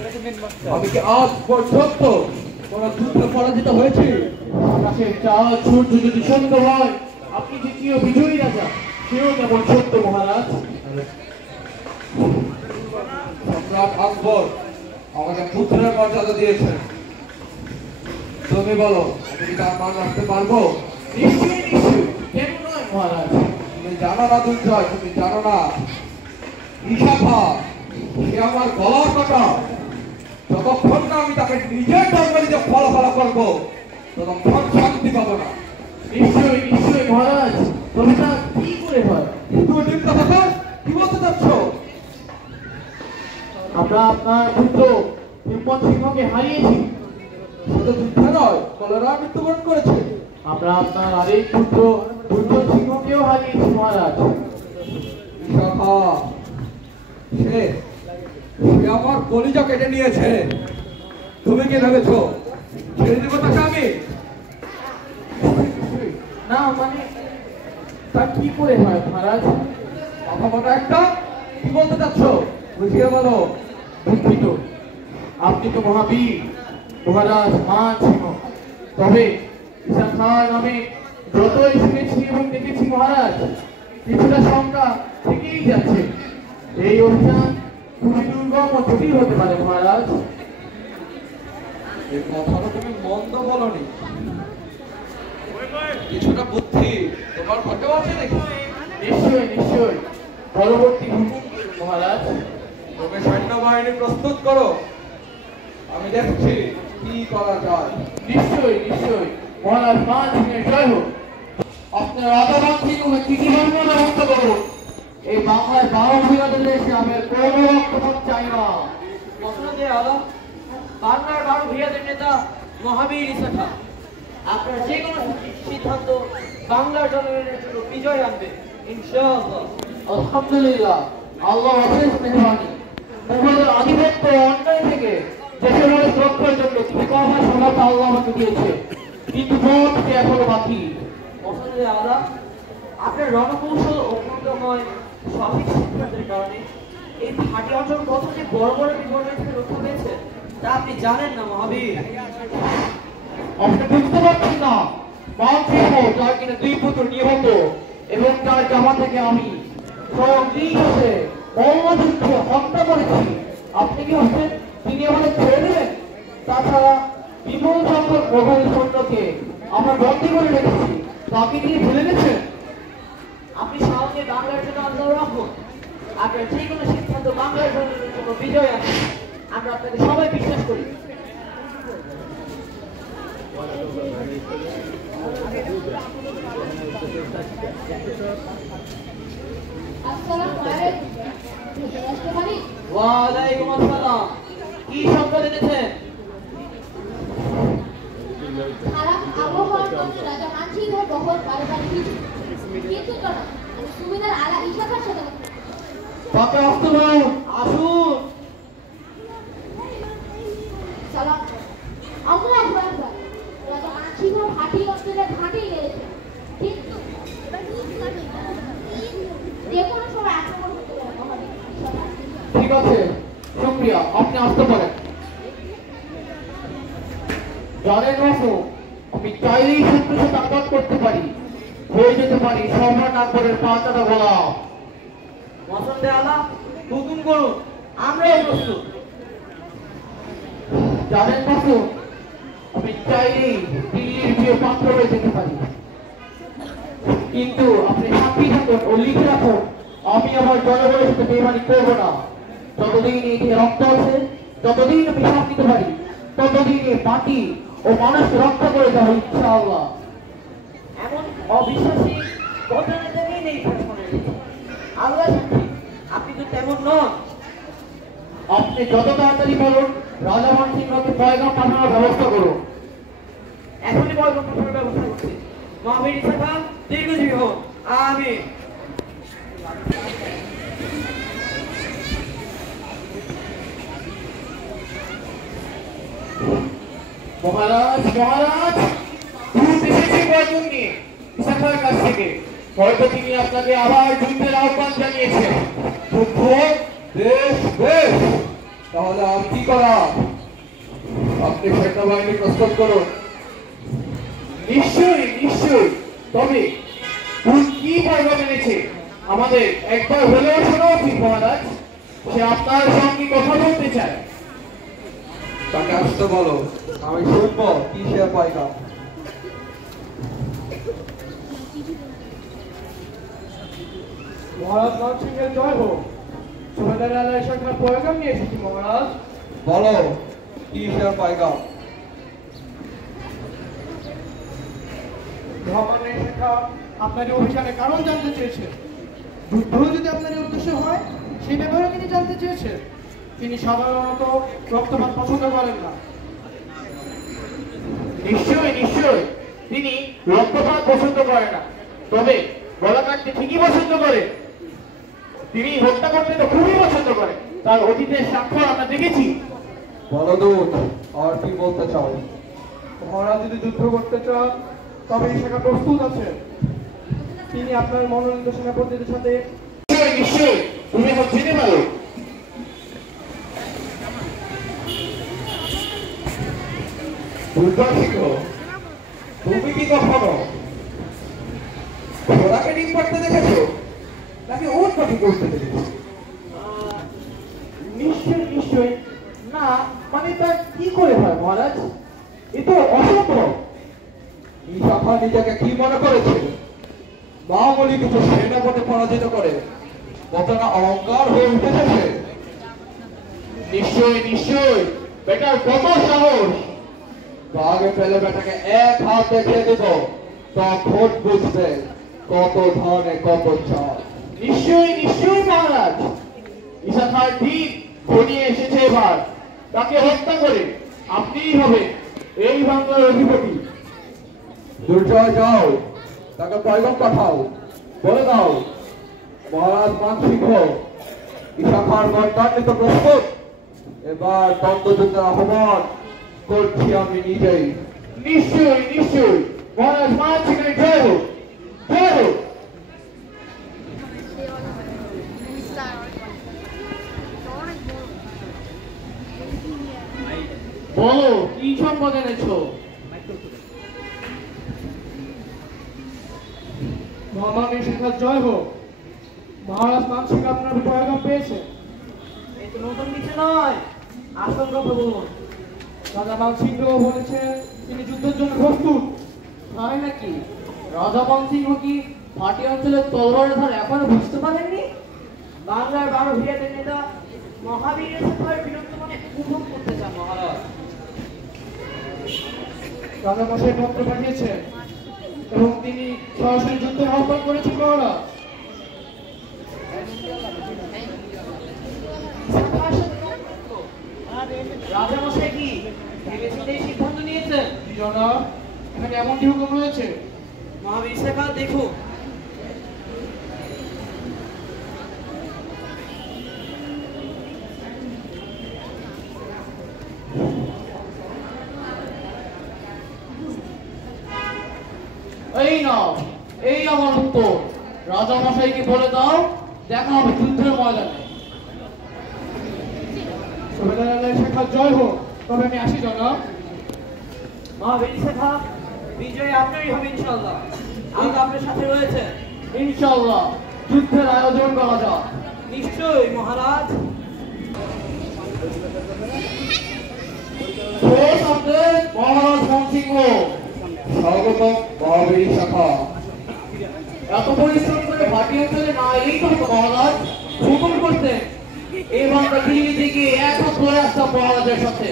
আমি কি আজ পর্যন্ত কোন যুদ্ধে পরাজিত হয়েছি? আকাশের চাঁদ সূর্য যদি সত্য হয়, আপনি দ্বিতীয় বিজয়ী রাজা, সেও কেমন সত্য মহারাজ। সম্রাট আকবর আমাকে পুত্রের মর্যাদা দিয়েছেন। তুমি বলো, আমি কি তার মান রাখতে পারবো? নিশ্চয়ই নিশ্চয়ই, কেন নয় মহারাজ। তুমি জানো না দুর্জয়, তুমি জানো না ইশাখা সে আমার গলার কাটা। যতক্ষণ না আমি তাকে নিজের দরবারিতে ফলাফলা করবো, ততক্ষণ শান্তি পাবো না। নিশ্চয়ই নিশ্চয়ই মহারাজ, তুমি তা কি করে হয়? তুমি ঠিক কথা কর, কি বলতে চাচ্ছ? আমরা আপনার পুত্র হিম্মত সিংহকে হারিয়েছি। শুধু যুদ্ধে নয়, কলেরা মৃত্যুবরণ করেছে। আমরা আপনার আরেক পুত্র দুর্যোধন সিংহকেও হারিয়েছি মহারাজ। বিশাখা সে আমার কলিজা কেটে নিয়েছে। তুমি কি ভেবেছো ছেড়ে দেবো তাকে আমি? না মানে তা কি করে হয় মহারাজ? কথা একটা, কি বলতে চাচ্ছ বুঝিয়ে বলো। দুঃখিত, আপনি তো মহাবীর মহারাজ মান সিংহ, তবে বিশাখা নামে যতই শুনেছি এবং দেখেছি মহারাজ, কিছুটা শঙ্কা থেকেই যাচ্ছে। এই অভিযান খুবই দুর্গম ও জটিল হতে পারে মহারাজ। এই কথাটা তুমি মন্দ বলনি, কিছুটা বুদ্ধি তোমার ঘটেও আছে নাকি? নিশ্চয়ই নিশ্চয়ই, পরবর্তী হুকুম মহারাজ। তুমি সৈন্যবাহিনী প্রস্তুত করো, আমি দেখছি কি করা যায়। নিশ্চয়ই নিশ্চয়ই মহারাজ, মান সিংহের জয় হোক। আপনার রাজাবান সিংহ চিঠি বাংলা ব্যবস্থা করুন। এই বাংলায় 12 ভূমিকাদের দেশে আমার কোনো রক্তপাত চাই না। বাংলার 12 ভূমিকাদের নেতা মহাবীর ইশাখা আপনার যে কোনো সিদ্ধান্ত বাংলার জনগণের জন্য বিজয় আনবে ইনশাআল্লাহ। আলহামদুলিল্লাহ, আল্লাহ অশেষ মেহরবানি। মুঘলদের আধিপত্য অন্যায় থেকে দেশের মানুষ রক্ষার জন্য কিছু করার সমর্থ আল্লাহ আমাকে দিয়েছে, কিন্তু পথ এখনো বাকি। আপনার রণকৌশল ও পূর্ণময় সঠিক সিদ্ধান্তের কারণে এই ভাটি অঞ্চল কত যে বড় বড় বিপর্যয় থেকে রক্ষা পেয়েছে তা আপনি জানেন না মহাবীর। আপনি বুঝতে পারছেন না, মান সিংহ যার কিনা 2 পুত্র নিহত এবং যার জামা থেকে আমি স্বয়ং নিজে মল্লযুদ্ধে হত্যা করেছি, আপনি কি হচ্ছেন তিনি আমাদের ছেড়ে দেবেন? তাছাড়া বিপুল সংখ্যক মোগল সৈন্যকে আমরা বন্দী করে রেখেছি, তাকে নিয়ে ভুলে গেছেন? আপনি সামনে বাংলার জন্য আল্লাহ রাখুন, আপনার যে কোনো সিদ্ধান্ত বাংলার জন্য বিজয় আছে, আমরা আপনাকে সবাই বিশ্বাস করি। ওয়ালাইকুম আসসালাম, কি সংবাদ এনেছেন? খারাপ আবহাওয়ার কারণে রাজা মানসিংহ বহর বারবার কিন্তু সুবিধার আলা ইশাখার সাথে তাকে আসতে বলুন। আসুন। সালাম। আল্লাহু আকবার। রাজা মানসিংহ ভাটি অঞ্চলে ঘাঁটি গেছে, কিন্তু যে কোনো সময় আক্রমণ করতে পারে মহাবীর। ঠিক আছে, শুকরিয়া, আপনি আসতে পারেন। জানেন বাসু, আমি চাইলেই শত্রুর সাথে আঘাত করতে পারি, হয়ে যেতে পারি সম্রাট আকবরের পাঁচটা গোলাম। বসন্তে আলা হুকুম করুন, আমরাও প্রস্তুত। জানেন বাসু, আমি চাইলেই দিল্লির প্রিয় পাত্র হয়ে যেতে পারি, কিন্তু আপনি সাক্ষী থাকুন ও লিখে রাখুন, আমি আমার জনগণের সাথে বেইমানি করবো না। যতদিন এই দেহে রক্ত আছে, যতদিন আমি শ্বাস নিতে পারি, ততদিন এই মাটি ও মানুষকে রক্ষা করে যাবো ইনশাআল্লাহ। এমন অবিশ্বাসী কথা নেই নেই আল্লাহ সাক্ষী, আপনি তো তেমন নন। আপনি যত তাড়াতাড়ি বলুন, রাজা মান সিংহকে পয়গাম পাঠানোর ব্যবস্থা করুন। এখনই পয়গাম পাঠানোর ব্যবস্থা করছি। মহাবীর ইশাখা দীর্ঘজীবী হোক, আমিন। মহারাজ মহারাজ, দূত এসেছে কয়েকজন নিয়ে ইশাখার কাছ থেকে, হয়তো তিনি আপনাকে আবার যুদ্ধের আহ্বান জানিয়েছেন। যুদ্ধ? বেশ বেশ, তাহলে আমি কি করা? আপনি সেনাবাহিনী প্রস্তুত করুন। নিশ্চয়ই নিশ্চয়ই, তবে ভুল কি পয়গা মেনেছে আমাদের একবার হলেও শোনা উচিত মহারাজ। সে আপনার সঙ্গে কথা বলতে চায়। তাকে আসতে বলো, আমি শুনবো কি সে পয়গাম। মহারাজ মান সিংহের জয় হোক। সুবেদার আলাই সরকার পয়গাম নিয়ে এসেছি মহারাজ। বলো কি সে পয়গাম। ধর্মান্বেষী শেখা আপনার এই অভিযানের কারণ জানতে চেয়েছে। যুদ্ধ যদি আপনার এই উদ্দেশ্য হয় সেই ব্যাপারে তিনি জানতে চেয়েছেন। তিনি সাধারণত রক্তপাত পছন্দ করেন না। নিশ্চয়ই নিশ্চয়ই, তিনি রক্তপাত পছন্দ করে না, তবে গলা কাটতে ঠিকই পছন্দ করে। তিনি হত্যা করতে তো খুবই পছন্দ করে। তার অতীতের স্বাক্ষর আমরা দেখেছি। বলো দূত, আর কি বলতে চাও? মহারাজ যদি যুদ্ধ করতে চান তবে এই শাখা প্রস্তুত আছে। তিনি আপনার মনোনীত সেনাপতিদের সাথে নিশ্চয়ই নিশ্চয়ই, তুমি এখন জেনে পারো। দুর্গা সিংহ, তুমি কি কখনো ঘোড়াকে ডিম পাড়তে দেখেছো, নাকি উট পাখি করতে দেখেছো? নিশ্চয়ই নিশ্চয়ই না, মানে তা কি করে হয় মহারাজ? এ তো অসম্ভব। এই শাখা নিজেকে কি মনে করেছে? বাহুবলী কিছু সেনাপতি পরাজিত করে কত না অহংকার হয়ে উঠেছে সে। নিশ্চয়ই নিশ্চয়ই, বেটার কত সাহস! বাঘে পেলে বেটাকে এক হাত দেখিয়ে দেব, তখন বুঝবে কত ধনে কত চাল। নিশ্চয়ই নিশ্চয়ই মহারাজ, ঈশা খার ঠিক ঘনিয়ে এসেছে। এবার তাকে হত্যা করে আপনিই হবে এই বাংলার অধিপতি। দুর্জয় যাও, তাকে পয়গম পাঠাও, বলে দাও মহারাজ মানসিংহ ঈশা খার গণতান্ত্রিক প্রস্তুত। এবার দ্বন্দ্বযুদ্ধের আহ্বান করছি আমি নিজেই। নিশ্চয়ই নিশ্চয়ই, মহারাজ মান সিংহের জয় হোক, জয় হোক। বলো কি সংবাদ এনেছো? মহামান্য শেখার জয় হোক। মহারাজ মান সিংহ আপনার পয়গাম পেয়েছে। এই তো নতুন কিছু নয়, আসল কথা বলুন। রাজা মান সিংহ বলেছেন তিনি যুদ্ধের জন্য প্রস্তুত। তাই নাকি? রাজা সিংহ কি ভাটি অঞ্চলের তলোয়ারের ধার এখনো বুঝতে পারেননি? বাংলার 12 ভিয়াদের নেতা মহাবীরের সাথে বিরক্ত মনে উপভোগ করতে চান মহারাজ। রাজা মশাই পত্র পাঠিয়েছেন এবং তিনি সরাসরি যুদ্ধের আহ্বান করেছেন মহারাজ। রাজা মশাই কি ভেবেচিন্তে এই সিদ্ধান্ত নিয়েছেন? জনাব, এখানে এমনটি হুকুম রয়েছে। মহাবীর শেখা দেখুন। এই নাও, এই আমার উত্তর। রাজা মশাইকে বলে দাও দেখা হবে যুদ্ধের ময়দানে। সুবেদার আলাই শেখার জয় হোক। তবে আমি আসি জনাব। মহাবীর শেখা, বিজয় আপনারই হবে ইনশাআল্লাহ। আল্লাহ আপনার সাথে রয়েছে। ইনশাআল্লাহ যুদ্ধের আয়োজন করা যাক। নিশ্চয়ই মহারাজ। মহারাজ মান সিংহ, স্বাগতম মহাবীর শাখা। এত পরিশ্রম করে ভাটি অঞ্চলে না এলেই তো হতো মহারাজ। হুকুম করতে এই বাংলা দিল্লি থেকে এক হাত ধরে আসতাম মহারাজের সাথে।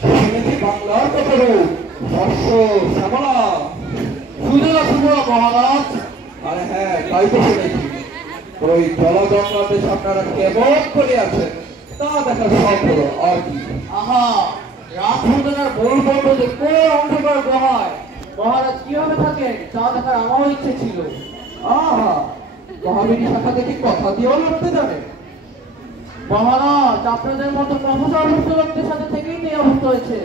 শুনেছি বাংলার কত রূপ, শস্য শ্যামলা। সুজলা সুফলা মহারাজ। আরে হ্যাঁ, তাই তো শুনেছি। ওই জলগঙ্গা দেশ আপনারা কেমন করে আছেন তা দেখার শখ হলো আর কি। আহা, রাজপুতানার বড় পর্বতে কোন অন্ধকার গুহায় মহারাজ কিভাবে থাকেন তা দেখার আমারও ইচ্ছে ছিল। আহা, মহাবীর শাখা দেখি কথা দিয়েও লড়তে জানে। মহারাজ আপনাদের মতো প্রফেসর লোকদের সাথে থেকেই তো এই অবস্থা হয়েছে।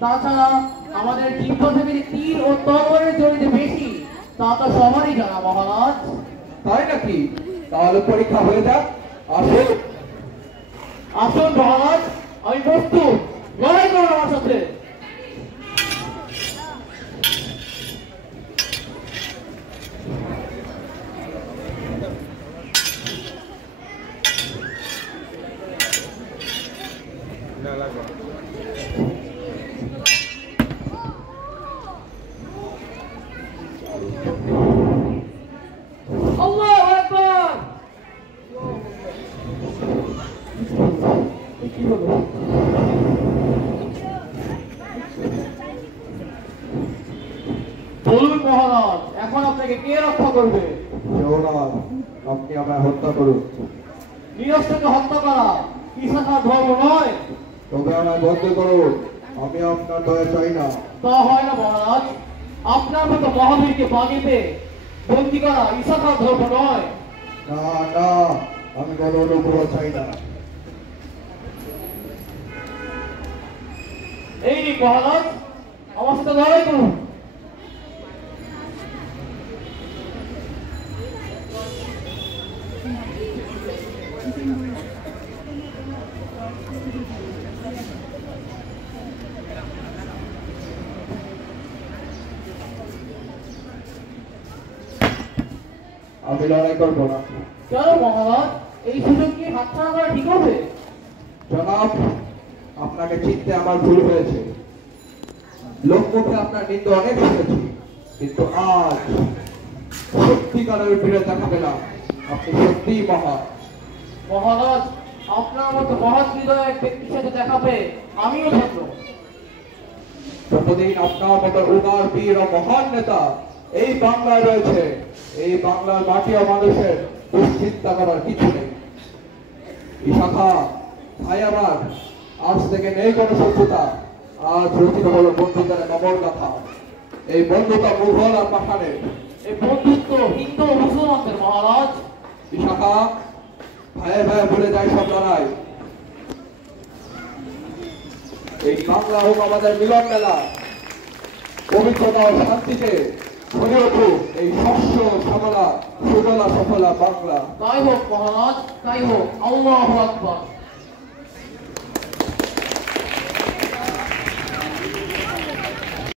তাছাড়া আমাদের জিহ্ব থেকে যে তীর ও তলোয়ারের জড়িত বেশি তা তো সবারই জানা মহারাজ। তাই নাকি? তাহলে পরীক্ষা হয়ে যাক। আসুন। আসুন মহারাজ, আমি প্রস্তুত, লড়াই করুন আমার সাথে। আল্লাহু আকবার। কি হলো? বলুন মহারাজ, এখন আপনাকে কে রক্ষা করবে? জগন্নাথ, আপনি আমায় হত্যা করুন, নিরস্ত্রকে হত্যা করা ইসাখার ধর্ম নয়। তবে আমায় বন্ধ করুন, আমি আপনার দয়া চাই না। তা হয় না মহারাজ, আপনার মতো মহাবীরকে বাগিতে বন্দী করা ইসাখার ধর্ম নয়। না না, আমি কোনো অনুগ্রহ চাই না। এই নিন মহারাজ, আমার সাথে লড়াই করুন। আমি লড়াই করবো না। চলো মহারাজ, এই সুযোগ কি হাতছাড়া করা ঠিক হবে? জনাব, আপনাকে চিনতে আমার ভুল হয়েছে। লোকমুখে আপনার নিন্দা অনেক শুনেছি, কিন্তু আজ সত্যিকারের ভিড়ে দেখাবে না। আপনি সত্যিই মহান। মহারাজ, আপনার মতো মহৎ হৃদয়ের ব্যক্তির সাথে দেখা পেয়ে আমিও ধন্য। যতদিন আপনার মতো উদার বীর ও মহান নেতা এই বাংলায় রয়েছে, এই বাংলার মাটি ও মানুষের দুশ্চিন্তা করার কিছু নেই। বিশাখা, ভাই আমার, আজ থেকে নেই কোনো শত্রুতা। আজ রচিত হলো বন্ধুদের নবর কথা। এই বন্ধুতা মুঘল আর পাঠানের। এই বন্ধুত্ব হিন্দু ও মুসলমানদের মহারাজ। বিশাখা, ভাইয়ে ভাইয়ে ভুলে যায় সব লড়াই। এই বাংলা হোক আমাদের মিলন মেলা, পবিত্রতা ও শান্তিতে ভরে উঠুক এই শস্য শ্যামলা সুজলা সফলা বাংলা। তাই হোক মহারাজ, তাই হোক। আল্লাহু আকবার।